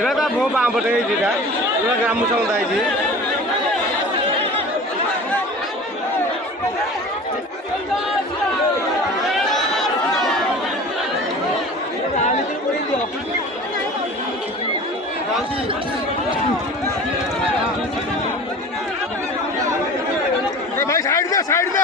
ଏଇଟା ତା ମୋ ବାଁ ପଟେ ହେଇଛି ଏଇଟା ଗ୍ରାମ ସମୁଦାୟ ହେଇଛି। भाई साइड दे